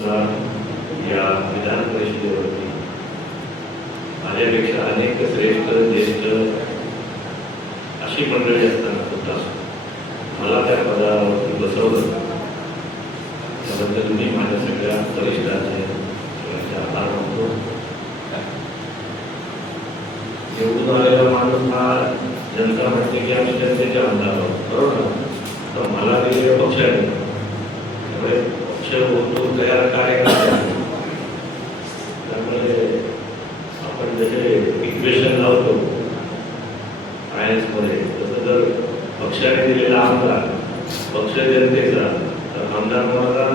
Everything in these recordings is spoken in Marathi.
या विधान परिषदेवरती माझ्यापेक्षा अनेक श्रेष्ठ ज्येष्ठ अशी मंडळी असताना सुद्धा मला त्या पदावरती बसवलं त्याबद्दल मी माझ्या सगळ्या वरिष्ठांचे आभार मानतो. निवडून आलेला माणूस हा जनता म्हणते की आम्ही जनतेचे आमदार आहोत, बरोबर ना? तर मला दिलेल्या पक्षाने त्यामुळे पक्ष होतो तयार कार्यकर्ते, त्यामुळे आपण जसे इक्वेशन लावतो सायन्समध्ये तसं जर पक्षाने दिलेला आमदार पक्ष जनतेचा तर आमदार कोणाचा?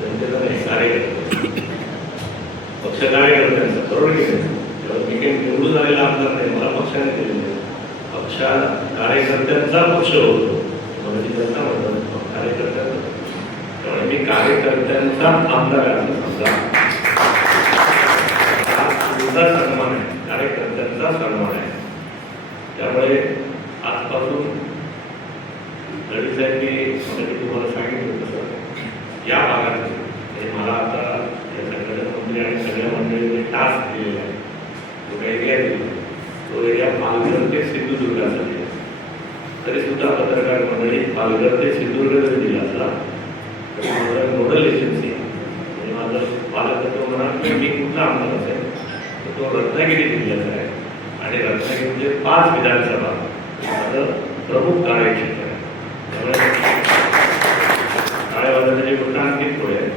जनतेचा नाही, कार्यकर्ते, पक्ष कार्यकर्त्यांचा, बरोबर की नाही? मी काही निवडून आलेला आमदार नाही, मला पक्षाने दिलेले पक्षा कार्यकर्त्यांचा पक्ष होतो म्हणजे जनता म्हणतात कार्यकर्त्यांचा. त्यामुळे मी कार्यकर्त्यांचा आमदार आहे असं समजा, तुझा सन्मान आहे, कार्यकर्त्यांचा सन्मान आहे. त्यामुळे आजपासून दळवी साहेब तुम्हाला सांगितलं तसं या भागात म्हणजे मला आता या सगळ्या मंत्री आणि सगळ्या मंडळीने टास्क दिलेला आहे, जो काही एरिया दिला तो एरिया पालघर ते सिंधुदुर्गाचा दिला. तरी सुद्धा पत्रकार मंडळी पालघर ते सिंधुदुर्ग जरी दिला असला तरी माझं नोडल एजन्सी म्हणजे माझं पालकत्व म्हणा की मी कुठला आमदार असेल तर तो रत्नागिरी जिल्ह्याचा आहे आणि रत्नागिरीचे 5 विधानसभा माझं प्रमुख कार्यक्षेत्र आहे. त्यामुळे काळेवादाची गोष्ट आणखी पुढे आहे,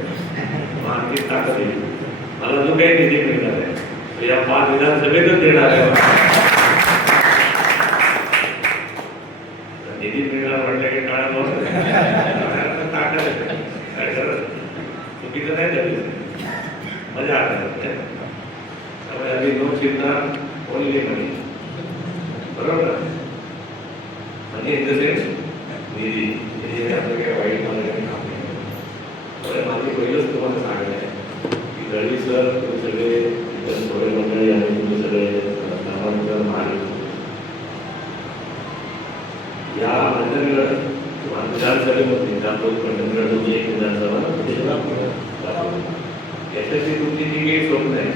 आणखी ताकद येईल. मला जो काही निधी मिळणार आहे तो या 5 विधानसभेतच देणार आहे. निधी मिळणार म्हटलं की काळा ताकद आहे, काय करत चुकीचं नाही झालं, मजा आली. त्यामुळे आधी नो चिंता ओनली मनी, बरोबर ना? मनी इन द सेन्स निधी, निधी आपलं काही वाईट मला काही काम नाही. माझी पहिलंच तुम्हाला सांगायचं आहे की दळवी सर तुम्ही सगळे थोडे मंडळी आणि तुम्ही सगळे नामांतर मागे या मंडळगड विधानसभेमध्ये जातो. मंडळगड तुमची एक विधानसभा याच्याशी तुमची जी काही स्वप्न आहे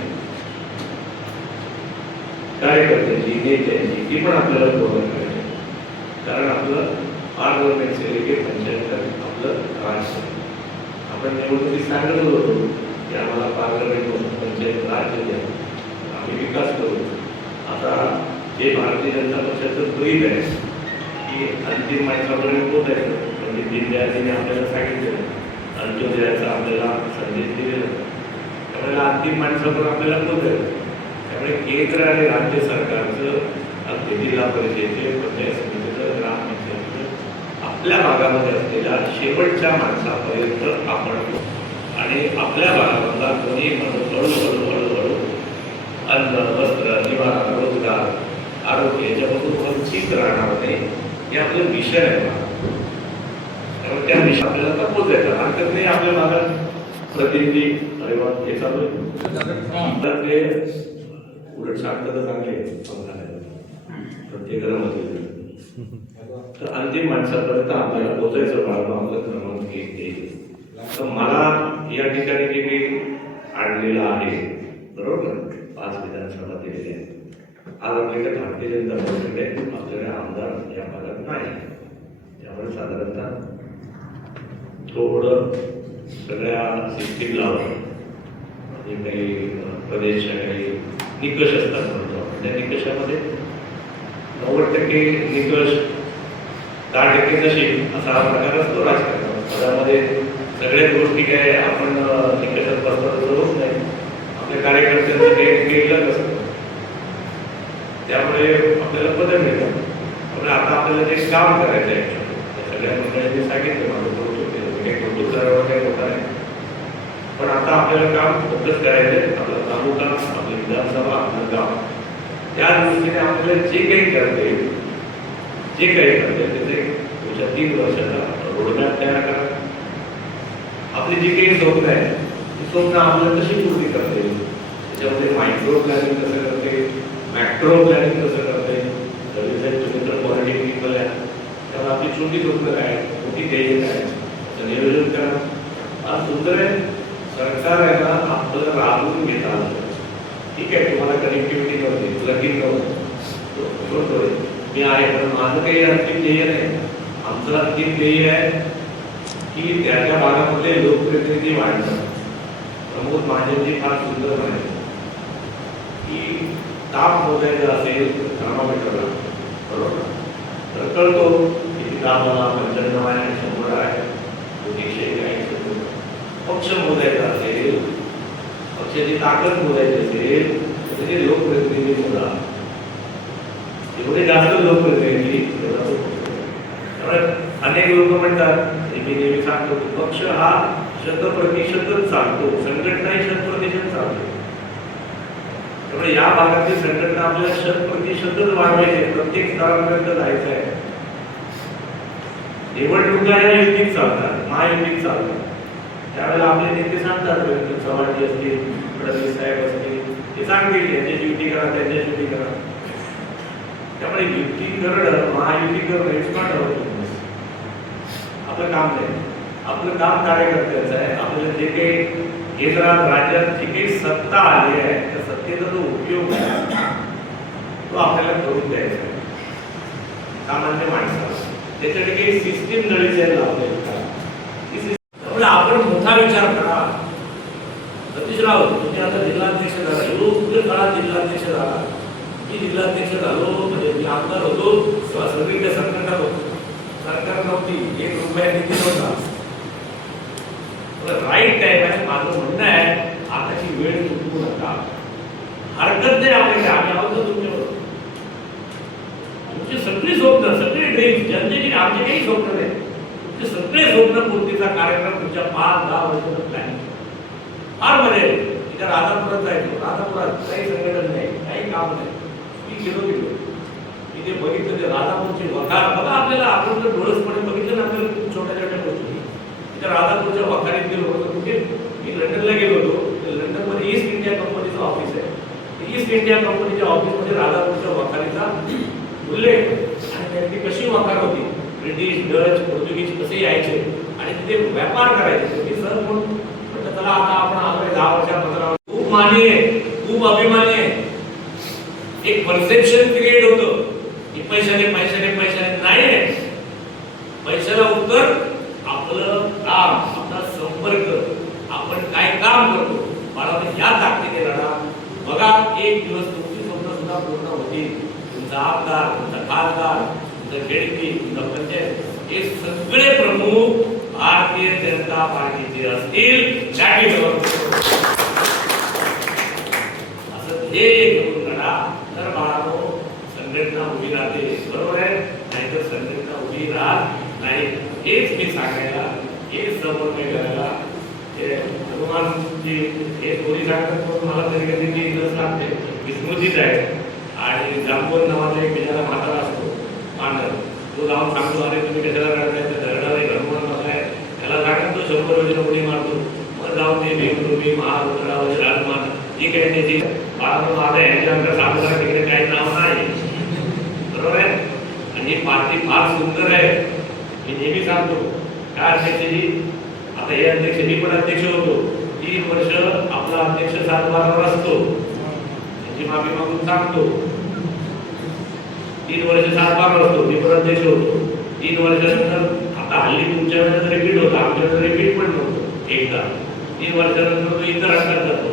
कार्यकर्त्यांची नेत्यांची ती पण आपल्याला पूर्ण करायची, कारण आपलं पार्लमेंट सेक्रेटरी पंचायत आपलं राज्य. आपण निवडणुकीत सांगत होतो की आम्हाला पार्लमेंट पंचायत राज्य द्या, आम्ही विकास करू. आता जे भारतीय जनता पक्षाचं द्वैत आहे की अंतिम माणसापर्यंत पोहोचायचं, म्हणजे दीनदयाळजीने आपल्याला सांगितलेलं, अंत्योदयाचा आपल्याला संदेश दिलेला, त्यामुळे अंतिम माणसापर्यंत आपल्याला पोहोचायचं. त्यामुळे केंद्र आणि राज्य सरकारचं अगदी जिल्हा परिषदेचे पंचायत समितीचं ग्रामपंचायतीचं आपल्या भागामध्ये असलेल्या शेवटच्या माणसापर्यंत आपण आणि आपल्या भागामधला दोन्ही हळूहळू अन्न, वस्त्र, निवारा, रोजगार, आरोग्य याच्यापासून वंचित राहणार नाही हे आपलं मिशन आहे. त्यामुळे त्या मिशन आपल्याला तर पोहोचायचं हरकत नाही. आपल्या भागात प्रतिनिधी हे चालू आहे, उलट शांतता चांगली आहे प्रत्येक घरामध्ये. तर अंतिम माणसापर्यंत आपल्याला पोहोचायचं बाळगून आपलं क्रमांक 1 येईल. तर मला या ठिकाणी जे काही आणलेलं आहे, बरोबर, 5 विधानसभा दिलेल्या आहेत. आज आपल्याकडे भारतीय जनता पक्षाकडे आपल्याकडे आमदार या भागात नाही, त्यामुळे साधारणतः थोडं सगळ्या सिस्टीम लावून जे काही प्रदेश काही निकष असतात म्हणतो त्या निकषामध्ये 90% निकष 10% नशीब असा हा प्रकार असतो राजकारणात. त्यामध्ये सगळ्याच गोष्टी काय आपण निकषात बसतात होत नाही. आपल्या कार्यकर्त्यांचं केलं कसं, त्यामुळे आपल्याला बदल मिळतात. त्यामुळे आता आपल्याला जे काम करायचं आहे त्या सगळ्या मंडळींनी सांगितलं, माझं कौतुक केलं, काही कौतुक करावं काही होत नाही. पण आता आपल्याला काम फोकस करायचं आहे, आपलं तालुका, आपली विधानसभा, आपलं गाव, त्या दृष्टीने आपल्याला जे काही करता येईल त्याचे पुढच्या 3 वर्षाचा रोडमॅप तयार करा. आपली जी काही स्वप्न आहे ती स्वप्न आपल्याला कशी पूर्ती करता येईल, त्याच्यामध्ये मायक्रो प्लॅनिंग कसं करते, मॅक्रो प्लॅनिंग कसं करते. तुम्ही तर पॉलिटिक पीपल आहे, त्यामुळे आपली छोटी स्वप्न काय, मोठी ध्येय काय, नियोजन करा. फार सुंदर आहे. सरकार आहे ना आपलं राबवून घेत आलं. ठीक आहे, तुम्हाला कनेक्टिव्हिटी नव्हती, लगीन नव्हतं, मी आहे, पण माझं काही अंतिम ध्येय नाही. आमचं अंतिम ध्येय आहे की त्याच्या भागामध्ये लोकप्रतिनिधी वाढणं. प्रमोद महाजनजी फार सुंदर म्हणाले की ताप मोजायचं असेल थर्मामीटरला, बरोबर, तर कळतो किती ताप आला, 95 आहे, 100 आहे, 180. पक्ष मोजायचा असेल, पक्षाची ताकद मोजायची असेल तर ते लोकप्रतिनिधी मोजा. एवढे जास्त लोकप्रतिनिधी त्यामुळे अनेक लोक म्हणतात, मी नेहमी सांगतो, पक्ष हा 100% चालतो, संघटनाही 100% चालतो. त्यामुळे या भागातील संघटना आपल्याला 100% वाढवायची, प्रत्येक स्तरापर्यंत जायचं आहे. निवडणुका या युतीत चालतात, महायुतीत चालतात. त्यावेळेला आपले नेते सांगतात, चव्हाणजी असतील, फडणवीस साहेब असतील, ते सांगतील यांची युती करा, त्यांची युती करा. त्यामुळे युती करणं, महायुती करणं इट्स नॉट अवर बिझनेस. आपलं काम नाही, आपलं काम कार्यकर्त्याचं आहे. आपल्याला जे काही केंद्रात राज्यात जी काही सत्ता आली आहे त्या सत्तेचा जो उपयोग आहे तो आपल्याला करून द्यायचा आहे सामान्य माणसाला. त्याच्यासाठी काही सिस्टीम नळीच्या लावलेली त्यामुळे आपण मोठा विचार करा. सतीश राऊत तुम्ही आता जिल्हाध्यक्ष झाला, पुढे काळात जिल्हाध्यक्ष झाला. मी जिल्हाध्यक्ष झालो म्हणजे मी आमदार होतो, सगळीकडे संघटना होतो, सरकार नव्हती, 1 रुपया निधी नव्हता. राईट टाइम आहे. माझं म्हणणं आहे, आताची वेळ चुकवू नका. हरकत नाही आपल्याकडे, आम्ही आहोत तुमच्याबरोबर. तुमचे सगळे स्वप्न, सगळे ड्रीम, जनतेची आमचे काही स्वप्न नाही, तुमचे सगळे स्वप्न पूर्तीचा कार्यक्रम तुमच्या 5-10 वर्षाचं प्लॅनिंग फार बरे. तिथे राधापुरात जायचो, राधापुरात काही संघटन नाही, काही काम नाही. मी गेलो तिथे बघितलं ते राधापूरचे वखार बघा. आपल्याला आपण जर डोळसपणे बघितलं ना, आपल्याला खूप छोट्या छोट्या गोष्टी. तिथे राधापूरच्या वखारीत गेलो होतो. कुठे मी लंडनला गेलो होतो. लंडनमध्ये ईस्ट इंडिया कंपनीचं ऑफिस आहे. ईस्ट इंडिया कंपनीच्या ऑफिसमध्ये राधापूरच्या वखारीचा उल्लेख आणि त्यांची कशी वखार होती, ब्रिटिश, डच, पोर्तुगीज कसे यायचे आणि तिथे व्यापार करायचे. मी सर म्हणून म्हटलं चला आता आपण आलोय 10 वर्षा 15 वर्ष. खूप मान्य आहे, खूप अभिमानी आहे. एक परसेप्शन क्रिएट होतं की पैशाने नाही आहे. पैशाला उत्तर आपलं काम, आपला संपर्क, आपण काय काम करतो. बाळाने या ताकदीने लढा. बघा, एक दिवस तुमची स्वप्न सुद्धा पूर्ण होतील. तुमचा आमदार, तुमचा खासदार, तुमचा खेळती, तुमचा पंचायत, हे सगळे प्रमुख भारतीय जनता पार्टीचे असतील. असं ध्येय घेऊन लढा. तर बाळानो संघटना उभी राहते, बरोबर आहे, नाहीतर संघटना उभी राहत नाही. हेच मी सांगायला, हेच समन्वय करायला हनुमानजी हे थोडी सांगतात, मला तरी कधी ती लस लागते, विस्मृतीच आहे. आणि जांभून नावाचा एक बिचारा म्हातारा असतो पांढर, तो जाऊन सांगतो, अरे तुम्ही कशाला काढताय, धरणार आहे, हनुमान बघाय, त्याला सांगत तो 100 वजन उडी मारतो. मग जाऊन ते भीमरूपी महारुद्रा वज्र हनुमान जी काही त्याची बाळांनो आता ह्याच्यानंतर साधना तिकडे काही नाव नाही, बरोबर आहे. आणि ही पार्टी फार सुंदर आहे. मी नेहमी सांगतो, काय अध्यक्षजी, आता हे अध्यक्ष, मी पण अध्यक्ष होतो, 3 वर्ष आपला अध्यक्ष सातबारावर असतो, त्याची माफी मागून सांगतो. 3 वर्ष सातबारावर असतो, मी पण अध्यक्ष होतो. 3 वर्षानंतर आता हल्ली तुमच्या वेळेस रिपीट होता, आमच्या वेळेस रिपीट पण नव्हतं एकदा. 3 वर्षानंतर तो इतर हक्कात जातो,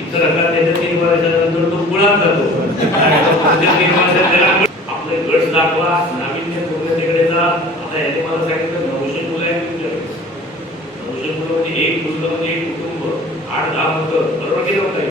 इतर हक्कात त्याच्या 3 वर्षानंतर तो गुळात जातो. 3 वर्षात आपले गट दाखवा, नाविन्यपूर्ण जा. आता याने मला सांगितलं 900 मुलं आहेत तुमच्याकडे. 900 मुलं म्हणजे एक मुलगा म्हणजे एक कुटुंब, 8-10 मुलं, बरोबर की नव्हतं.